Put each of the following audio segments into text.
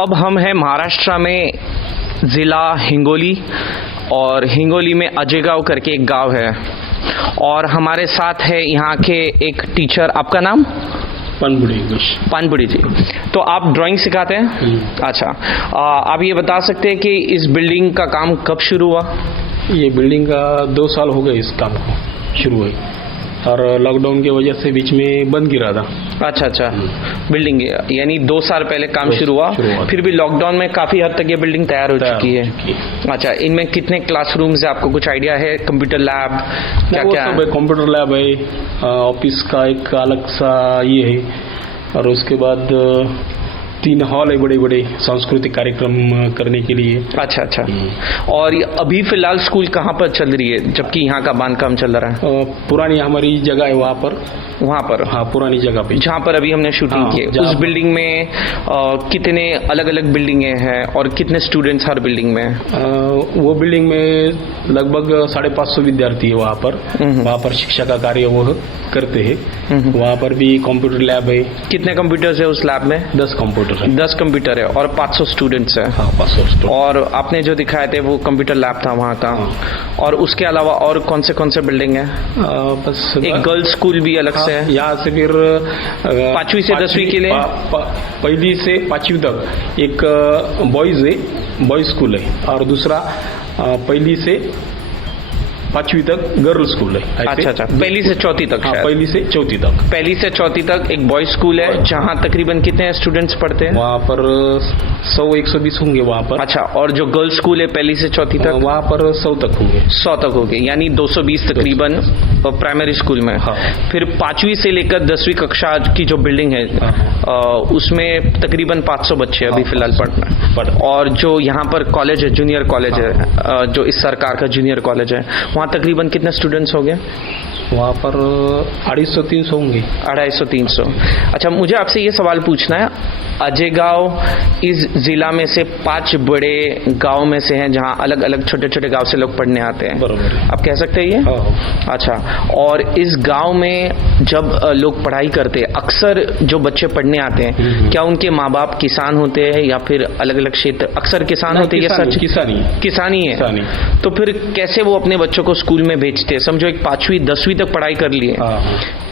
अब हम हैं महाराष्ट्र में ज़िला हिंगोली और हिंगोली में अजय गांव करके एक गांव है और हमारे साथ है यहाँ के एक टीचर। आपका नाम? पानबुड़ी जी। तो आप ड्राइंग सिखाते हैं? अच्छा, आप ये बता सकते हैं कि इस बिल्डिंग का काम कब शुरू हुआ? ये बिल्डिंग का 2 साल हो गए इस काम को शुरू हुए और लॉकडाउन की वजह से बीच में बंद गिरा था। अच्छा, बिल्डिंग यानी 2 साल पहले काम शुरू हुआ, फिर भी लॉकडाउन में काफी हद तक ये बिल्डिंग तैयार हो चुकी है। अच्छा, इनमें कितने क्लासरूम्स है, आपको कुछ आइडिया है? कंप्यूटर लैब क्या है? कंप्यूटर लैब है, ऑफिस का एक अलग सा ये है और उसके बाद 3 हॉल है बड़े बड़े सांस्कृतिक कार्यक्रम करने के लिए। अच्छा। और अभी फिलहाल स्कूल कहाँ पर चल रही है जबकि यहाँ का बांधकाम चल रहा है? पुरानी हमारी जगह है वहाँ पर। हाँ, पुरानी जगह पे जहाँ पर अभी हमने शूटिंग की। उस बिल्डिंग में कितने अलग अलग बिल्डिंगे हैं और कितने स्टूडेंट्स हर बिल्डिंग में? वो बिल्डिंग में लगभग 550 विद्यार्थी है वहाँ पर शिक्षा का कार्य वो करते हैं। वहाँ पर भी कंप्यूटर लैब है। कितने कंप्यूटर्स है उस लैब में? 10 कंप्यूटर है और 500 स्टूडेंट्स है। हाँ, 500 स्टूडेंट। और आपने जो दिखाए थे वो कंप्यूटर लैब था वहाँ का। और उसके अलावा और कौन से बिल्डिंग है? बस एक गर्ल्स स्कूल भी अलग से है। यहाँ से फिर 5वीं से 10वीं के लिए पहली से 5वीं तक एक बॉयज स्कूल है और दूसरा पहली से 5वीं तक गर्ल स्कूल है। अच्छा, पहली से चौथी तक। हाँ, पहली से चौथी तक एक बॉयज स्कूल है जहाँ तकरीबन कितने स्टूडेंट्स पढ़ते हैं? वहाँ पर 100-120 होंगे वहाँ पर। अच्छा, और जो गर्ल्स स्कूल है पहली से चौथी तक? वहाँ पर 100 तक होंगे, यानी 220 तकरीबन प्राइमरी स्कूल में। हाँ। फिर 5वीं से लेकर 10वीं कक्षा की जो बिल्डिंग है उसमें तकरीबन 500 बच्चे अभी फिलहाल पढ़ना। और जो यहाँ पर कॉलेज है, जूनियर कॉलेज है, जो इस सरकार का जूनियर कॉलेज है, वहाँ तकरीबन कितने स्टूडेंट्स हो गए? वहाँ पर 250-300 होंगे। 250-300। अच्छा, मुझे आपसे ये सवाल पूछना है, अजय गांव इस जिला में से 5 बड़े गांव में से हैं जहाँ अलग अलग छोटे छोटे गांव से लोग पढ़ने आते हैं। बरोबर, आप कह सकते हैं ये? हाँ। अच्छा, और इस गांव में जब लोग पढ़ाई करते हैं, अक्सर जो बच्चे पढ़ने आते हैं, क्या उनके माँ बाप किसान होते हैं या फिर अलग अलग क्षेत्र? अक्सर किसान होते हैं। सच किसानी है। तो फिर कैसे वो अपने बच्चों को स्कूल में भेजते हैं? समझो एक 5वीं 10वीं तक पढ़ाई कर लिए,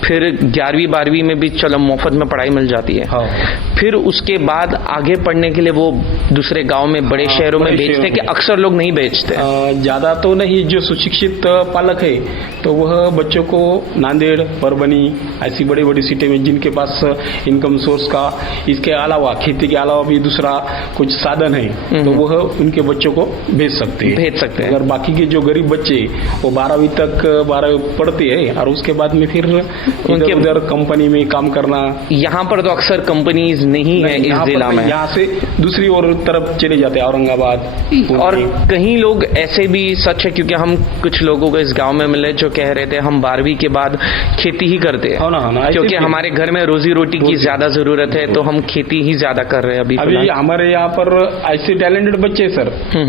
फिर 11वीं 12वीं में भी चलो मुफ्त में पढ़ाई मिल जाती है। फिर उसके बाद आगे पढ़ने के लिए वो दूसरे गांव में, बड़े शहरों में भेजते हैं कि अक्सर लोग नहीं भेजते? ज्यादा तो नहीं। जो सुशिक्षित पालक है तो वह बच्चों को नांदेड़, परभनी ऐसी बड़ी बड़ी सिटी में जिनके पास इनकम सोर्स का इसके अलावा, खेती के अलावा भी दूसरा कुछ साधन है तो वह उनके बच्चों को भेज सकते हैं। अगर बाकी के जो गरीब बच्चे वो 12वीं तक 12वीं पढ़ते हैं और उसके बाद में फिर उनके उधर कंपनी में काम करना। यहाँ पर तो अक्सर कंपनीज नहीं है इस जिला में। यहाँ से दूसरी और तरफ चले जाते हैं, औरंगाबाद। और कहीं लोग ऐसे भी, सच है क्योंकि हम कुछ लोगों को इस गांव में मिले जो कह रहे थे हम 12वीं के बाद खेती ही करते हैं। हाँ, क्योंकि हमारे घर में रोजी रोटी की ज्यादा जरूरत है तो हम खेती ही ज्यादा कर रहे हैं अभी हमारे यहाँ पर ऐसे टैलेंटेड बच्चे हैं सर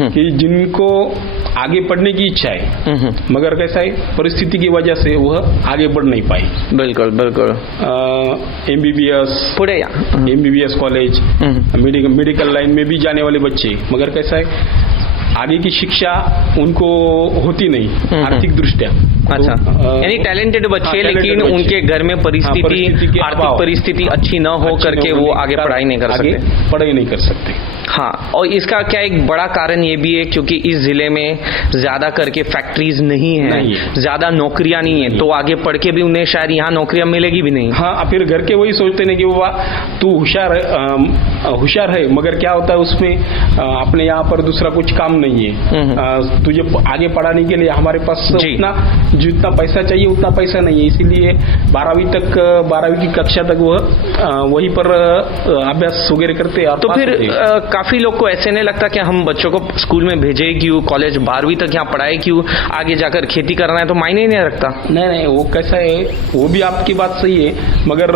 कि जिनको आगे पढ़ने की इच्छा है, मगर कैसा है परिस्थिति की वजह से वह आगे बढ़ नहीं पाई। बिल्कुल। MBBS कॉलेज, मेडिकल लाइन में भी जाने वाले बच्चे, मगर कैसा है आगे की शिक्षा उनको होती नहीं आर्थिक दृष्टिया। अच्छा, यानी टैलेंटेड बच्चे लेकिन उनके घर में आर्थिक परिस्थिति अच्छी न हो करके वो आगे पढ़ाई नहीं कर सकते। हाँ, और इसका क्या एक बड़ा कारण ये भी है क्योंकि इस जिले में ज्यादा करके फैक्ट्रीज नहीं है, ज्यादा नौकरियां नहीं है, तो आगे पढ़ के भी उन्हें शायद यहाँ नौकरियां मिलेगी भी नहीं। हाँ, फिर घर के वही सोचते नहीं कि वो तू होशियार है, मगर क्या होता है उसमें अपने यहाँ पर दूसरा कुछ काम नहीं है। तुझे आगे पढ़ाने के लिए हमारे पास जितना पैसा चाहिए उतना पैसा नहीं है, इसीलिए 12वीं की कक्षा तक वह वहीं पर अभ्यास वगैरह करते हैं। तो फिर काफी लोग को ऐसे नहीं लगता कि हम बच्चों को स्कूल में भेजे क्यों, कॉलेज 12वीं तक यहाँ पढ़ाए क्यों, आगे जाकर खेती करना है तो मायने ही नहीं रखता? नहीं, वो कैसा है, वो भी आपकी बात सही है, मगर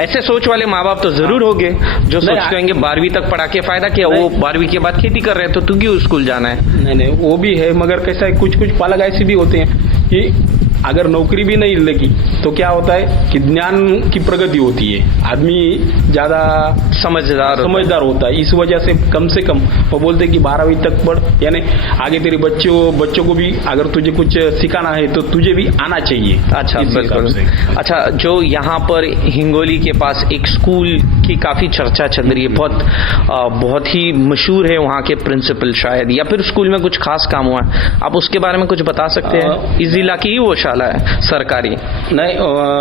ऐसे सोच वाले माँ बाप तो जरूर होंगे जो सोचते होंगे 12वीं तक पढ़ा के फायदा क्या, वो 12वीं के बाद खेती कर रहे हैं तो तू क्यों स्कूल जाना है? नहीं, वो भी है, मगर कैसा है कुछ पालक ऐसे भी होते हैं कि अगर नौकरी भी नहीं लगी तो क्या होता है कि ज्ञान की प्रगति होती है, आदमी ज्यादा समझदार होता है। इस वजह से कम वो बोलते कि 12वीं तक पढ़, यानी आगे तेरे बच्चों को भी अगर तुझे कुछ सिखाना है तो तुझे भी आना चाहिए। अच्छा, बिल्कुल। अच्छा, जो यहाँ पर हिंगोली के पास एक स्कूल की काफी चर्चा चल रही है, बहुत ही मशहूर है वहाँ के प्रिंसिपल शायद, या फिर स्कूल में कुछ खास काम हुआ है, आप उसके बारे में कुछ बता सकते हैं? इस जिला की ही वो शाला है सरकारी? नहीं,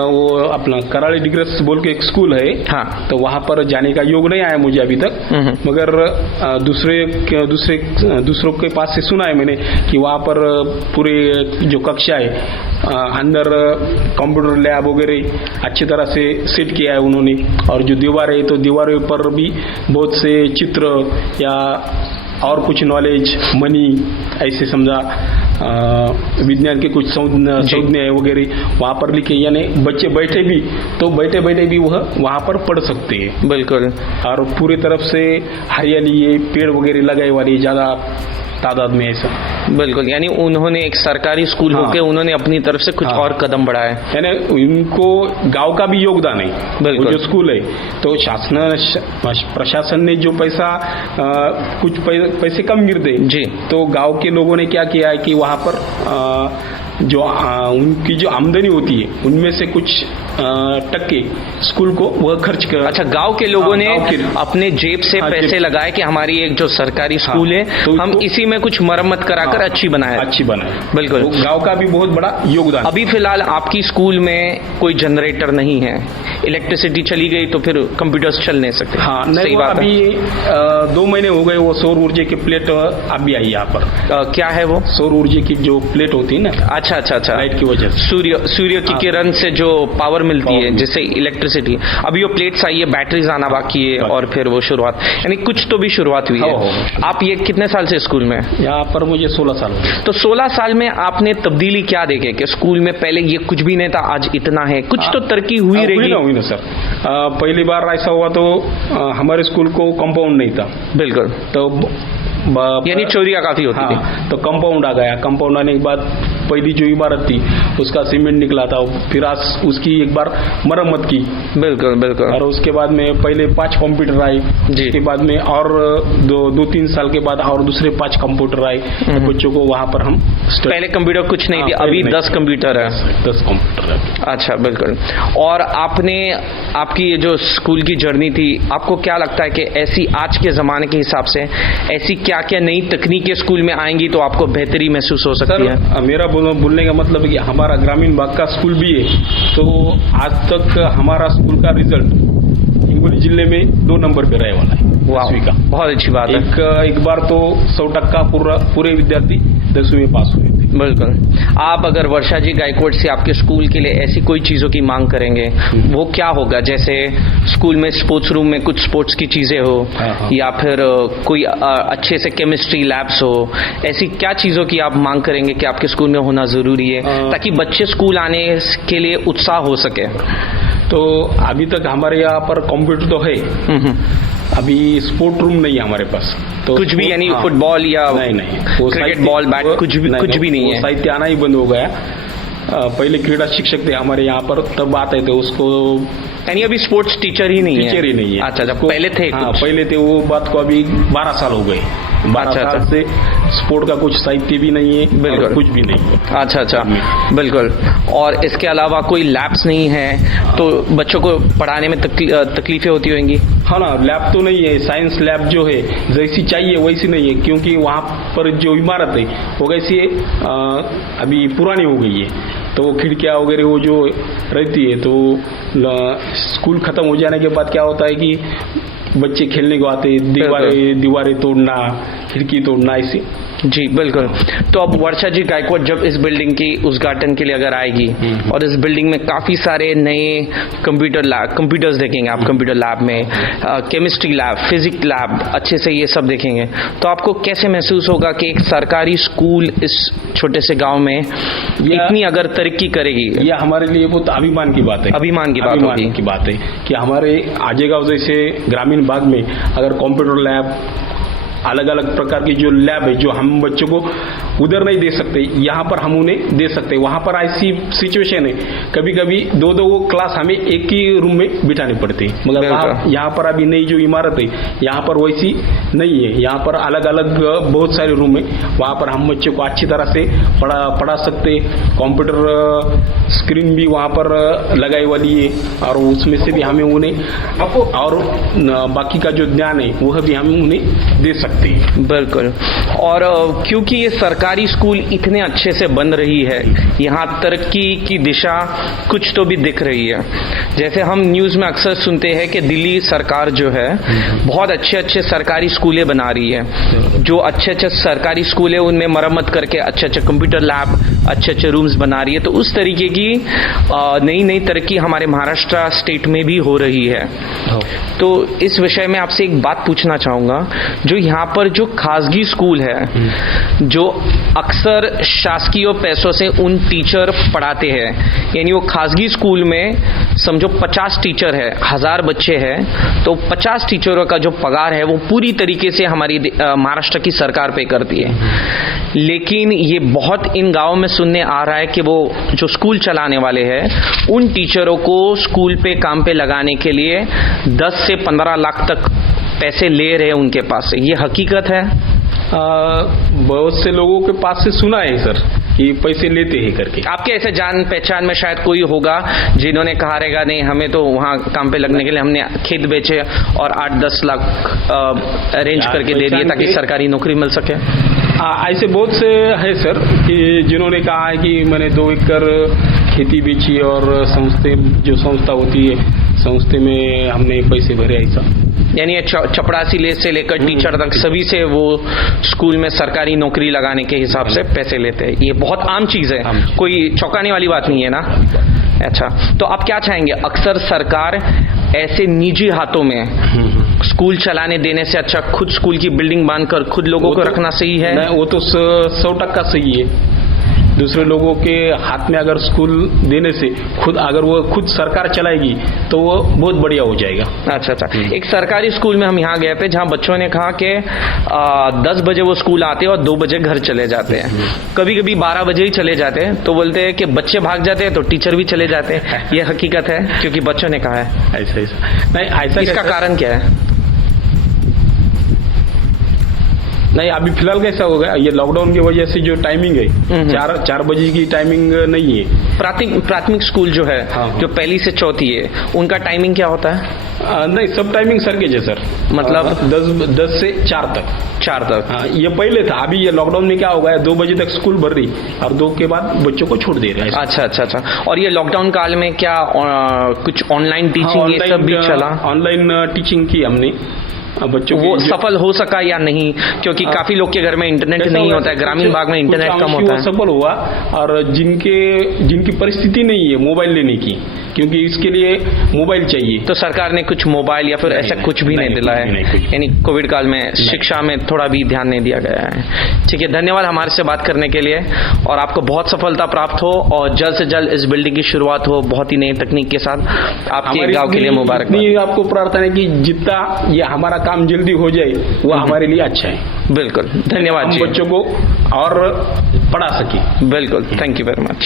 वो अपना कराड़ी डिग्रेस बोल के एक स्कूल है। हाँ, तो वहाँ पर जाने का योग नहीं आया मुझे अभी तक, मगर दूसरों के पास से सुना है मैंने कि वहाँ पर पूरे जो कक्षा है अंदर कंप्यूटर लैब वगैरह अच्छी तरह से सेट किया है उन्होंने, और जो दीवारें, तो दीवारों पर भी बहुत से चित्र या और कुछ नॉलेज, मनी, ऐसे समझा विज्ञान के कुछ संज्ञा वगैरह वहाँ पर लिखे, यानी बच्चे बैठे भी वह वहाँ पर पढ़ सकते हैं। बिल्कुल। और पूरी तरफ से हरियाली, ये पेड़ वगैरह लगाए वाली ज्यादा तादाद में ऐसा। बिल्कुल, यानी उन्होंने एक सरकारी स्कूल होके उन्होंने अपनी तरफ से कुछ और कदम बढ़ाए, यानी उनको गांव का भी योगदान है। बिल्कुल, जो स्कूल है तो प्रशासन ने जो कुछ पैसे कम गिरते जी, तो गांव के लोगों ने क्या किया है कि वहां पर जो उनकी जो आमदनी होती है उनमें से कुछ टक्के स्कूल को वह खर्च कर। अच्छा, गांव के लोगों ने अपने जेब से पैसे लगाए कि हमारी एक जो सरकारी स्कूल है तो हम इसी में कुछ मरम्मत कराकर अच्छी बनाए। बिल्कुल, तो गांव का भी बहुत बड़ा योगदान। अभी फिलहाल आपकी स्कूल में कोई जनरेटर नहीं है, इलेक्ट्रिसिटी चली गई तो फिर कंप्यूटर्स चल नहीं सकते। हाँ, सही बात। अभी 2 महीने हो गए, वो सौर ऊर्जा की प्लेट अभी आई यहाँ पर। क्या है वो? सौर ऊर्जा की जो प्लेट होती है ना। अच्छा, लाइट की वजह से सूर्य की किरण से जो पावर मिलती है, जिससे इलेक्ट्रिसिटी, अभी वो प्लेट्स आई है, बैटरीज आना बाकी है, और फिर वो शुरुआत, यानी कुछ तो भी शुरुआत हुई है। आप ये कितने साल से स्कूल में? यहाँ पर मुझे 16 साल। तो 16 साल में आपने तब्दीली क्या देखे कि स्कूल में पहले ये कुछ भी नहीं था, आज इतना है, कुछ तो तरक्की हुई रहेगी? हुई ना सर। पहली बार ऐसा हुआ तो हमारे स्कूल को कंपाउंड नहीं था। बिल्कुल, तो यानी चोरियां काफी होती थी। तो कंपाउंड आ गया। कंपाउंड आने के बाद पहली जो इमारत थी उसका सीमेंट निकला था, फिर आज उसकी एक बार मरम्मत की। बिल्कुल। और उसके बाद में पहले 5 कंप्यूटर आए, उसके बाद में और 2-3 साल के बाद और दूसरे 5 कंप्यूटर आए। तो बच्चों को वहाँ पर हम पहले कंप्यूटर कुछ नहीं थी, अभी 10 कंप्यूटर है। 10 कंप्यूटर है। अच्छा, बिल्कुल। और आपकी ये जो स्कूल की जर्नी थी, आपको क्या लगता है कि ऐसी आज के जमाने के हिसाब से ऐसी क्या नई तकनीकें स्कूल में आएंगी तो आपको बेहतरी महसूस हो सकती है? मेरा बोलने का मतलब है कि हमारा ग्रामीण भाग का स्कूल भी है, तो आज तक हमारा स्कूल का रिजल्ट हिंगोली जिले में 2 नंबर पे रहे वाला है। 10वीं का बहुत अच्छी बात है। एक बार तो 100% पूरे विद्यार्थी 10वीं में पास हुए थे। बिल्कुल। आप अगर वर्षा जी गायकवाड़ से आपके स्कूल के लिए ऐसी कोई चीजों की मांग करेंगे, वो क्या होगा? जैसे स्कूल में स्पोर्ट्स रूम में कुछ स्पोर्ट्स की चीजें हो, या फिर कोई अच्छे से केमिस्ट्री लैब्स हो, ऐसी क्या चीजों की आप मांग करेंगे कि आपके स्कूल में होना जरूरी है, ताकि बच्चे स्कूल आने के लिए उत्साह हो सके? तो अभी तक हमारे यहाँ पर कंप्यूटर तो है, अभी स्पोर्ट रूम नहीं है हमारे पास। तो कुछ भी, यानी फुटबॉल या नहीं क्रिकेट बॉल बैट कुछ भी नहीं है। साहित्य आना ही बंद हो गया। पहले क्रीड़ा शिक्षक थे हमारे यहाँ पर, तब आते थे उसको, यानी अभी स्पोर्ट्स टीचर ही नहीं है। अच्छा, पहले थे। पहले थे, वो बात को अभी 12 साल हो गए। 12 साल से स्पोर्ट का कुछ साहित्य भी नहीं है। बिल्कुल, कुछ भी नहीं। अच्छा, बिल्कुल। और इसके अलावा कोई लैब्स नहीं है, तो बच्चों को पढ़ाने में तकलीफें होती होंगी? हाँ ना, लैब तो नहीं है। साइंस लैब जो है जैसी चाहिए वैसी नहीं है, क्योंकि वहाँ पर जो इमारत है वो कैसी है, अभी पुरानी हो गई है। तो खिड़कियाँ वगैरह वो जो रहती है, तो स्कूल खत्म हो जाने के बाद क्या होता है कि बच्चे खेलने को आते हैं, दीवारें तोड़ना, खिड़की तोड़ना, ऐसी। जी बिल्कुल। तो अब वर्षा जी गायकवाड़ जब इस बिल्डिंग की उद्घाटन के लिए अगर आएगी और इस बिल्डिंग में काफी सारे नए कंप्यूटर्स देखेंगे आप, कंप्यूटर लैब में केमिस्ट्री लैब, फिजिक्स लैब, अच्छे से ये सब देखेंगे, तो आपको कैसे महसूस होगा कि एक सरकारी स्कूल इस छोटे से गांव में इतनी अगर तरक्की करेगी? यह हमारे लिए बहुत अभिमान की बात है। अभिमान की बात है कि हमारे आजेगांव जैसे ग्रामीण भाग में अगर कंप्यूटर लैब अलग अलग प्रकार की जो लैब है, जो हम बच्चों को उधर नहीं दे सकते, यहाँ पर हम उन्हें दे सकते हैं। वहाँ पर ऐसी सिचुएशन है, कभी कभी दो क्लास हमें एक ही रूम में बिठाने पड़ते हैं, मगर यहाँ पर अभी नई जो इमारत है यहाँ पर वैसी नहीं है। यहाँ पर अलग अलग बहुत सारे रूम है, वहाँ पर हम बच्चों को अच्छी तरह से पढ़ा सकते। कंप्यूटर स्क्रीन भी वहाँ पर लगाई वाली है और उसमें से भी हमें उन्हें और बाकी का जो ज्ञान है वह भी हम उन्हें दे सकते हैं। बिल्कुल। और क्योंकि ये सरकारी स्कूल इतने अच्छे से बन रही है, यहाँ तरक्की की दिशा कुछ तो भी दिख रही है। जैसे हम न्यूज़ में अक्सर सुनते हैं कि दिल्ली सरकार जो है बहुत अच्छे अच्छे सरकारी स्कूलें बना रही है। जो अच्छे अच्छे सरकारी स्कूल है उनमें मरम्मत करके अच्छे अच्छे कंप्यूटर लैब, अच्छे अच्छे रूम्स बना रही है। तो उस तरीके की नई नई तरक्की हमारे महाराष्ट्र स्टेट में भी हो रही है। तो इस विषय में आपसे एक बात पूछना चाहूंगा, जो यहाँ पर जो खासगी स्कूल है, जो अक्सर शासकीय पैसों से उन टीचर पढ़ाते हैं, यानी वो खासगी स्कूल में समझो 50 टीचर है, 1000 बच्चे हैं, तो 50 टीचरों का जो पगार है वो पूरी तरीके से हमारी महाराष्ट्र की सरकार पे करती है। लेकिन ये बहुत इन गांवों में सुनने आ रहा है कि वो जो स्कूल चलाने वाले हैं उन टीचरों को स्कूल पे काम पे लगाने के लिए 10 से 15 लाख तक पैसे ले रहे हैं उनके पास से। ये हकीकत है? बहुत से लोगों के पास से सुना है सर कि पैसे लेते हैं करके। आपके ऐसे जान पहचान में शायद कोई होगा जिन्होंने कहा रहेगा नहीं हमें तो वहाँ काम पे लगने के लिए हमने खेत बेचे और 8-10 लाख अरेंज करके दे दिए ताकि सरकारी नौकरी मिल सके। ऐसे बहुत से है सर कि जिन्होंने कहा है कि मैंने 2 एकड़ खेती बेची और संस्था होती है, संस्थे में हमने पैसे भरे ऐसा। यानी चपरासी से लेकर टीचर तक सभी से वो स्कूल में सरकारी नौकरी लगाने के हिसाब से पैसे लेते हैं। ये बहुत आम चीज है, कोई चौंकाने वाली बात नहीं है ना। अच्छा, तो आप क्या चाहेंगे? अक्सर सरकार ऐसे निजी हाथों में स्कूल चलाने देने से अच्छा खुद स्कूल की बिल्डिंग बांधकर खुद लोगों को रखना सही है? नहीं, वो तो 100% सही है। दूसरे लोगों के हाथ में अगर स्कूल देने से अगर वो खुद सरकार चलाएगी तो वो बहुत बढ़िया हो जाएगा। अच्छा। एक सरकारी स्कूल में हम यहाँ गए थे जहाँ बच्चों ने कहा कि 10 बजे वो स्कूल आते हैं और 2 बजे घर चले जाते हैं। कभी कभी 12 बजे ही चले जाते हैं। तो बोलते हैं कि बच्चे भाग जाते हैं तो टीचर भी चले जाते हैं। ये हकीकत है क्योंकि बच्चों ने कहा है ऐसा नहीं। ऐसा इसका कारण क्या है? नहीं, अभी फिलहाल कैसा हो गया, ये लॉकडाउन की वजह से जो टाइमिंग है 4 बजे की टाइमिंग नहीं है। प्राथमिक स्कूल जो है जो 1 से 4 है उनका टाइमिंग क्या होता है? नहीं, सब टाइमिंग सरके है सर, मतलब 10 से 4 तक। हाँ, ये पहले था। अभी ये लॉकडाउन में क्या हो गया, 2 बजे तक स्कूल भर रही और 2 के बाद बच्चों को छोड़ दे रहे हैं। अच्छा। और ये लॉकडाउन काल में क्या कुछ ऑनलाइन टीचिंग ये सब भी चला? ऑनलाइन टीचिंग की हमने बच्चों वो सफल हो सका या नहीं? क्योंकि काफी लोग के घर में इंटरनेट नहीं होता है, ग्रामीण भाग में इंटरनेट कम होता है। सफल हुआ, और जिनकी परिस्थिति नहीं है मोबाइल लेने की, क्योंकि इसके लिए मोबाइल चाहिए, तो सरकार ने कुछ मोबाइल या फिर ऐसा कुछ भी नहीं दिलाया, यानी कोविड काल में शिक्षा में थोड़ा भी ध्यान नहीं दिया गया है। ठीक है, धन्यवाद हमारे से बात करने के लिए, और आपको बहुत सफलता प्राप्त हो और जल्द से जल्द इस बिल्डिंग की शुरुआत हो बहुत ही नई तकनीक के साथ। आपके गाँव के लिए मुबारक। आपको प्रार्थना है कि जितना ये हमारा काम जल्दी हो जाए वो हमारे लिए अच्छा है। बिल्कुल, धन्यवाद जी। बच्चों को और पढ़ा सके। बिल्कुल, थैंक यू वेरी मच।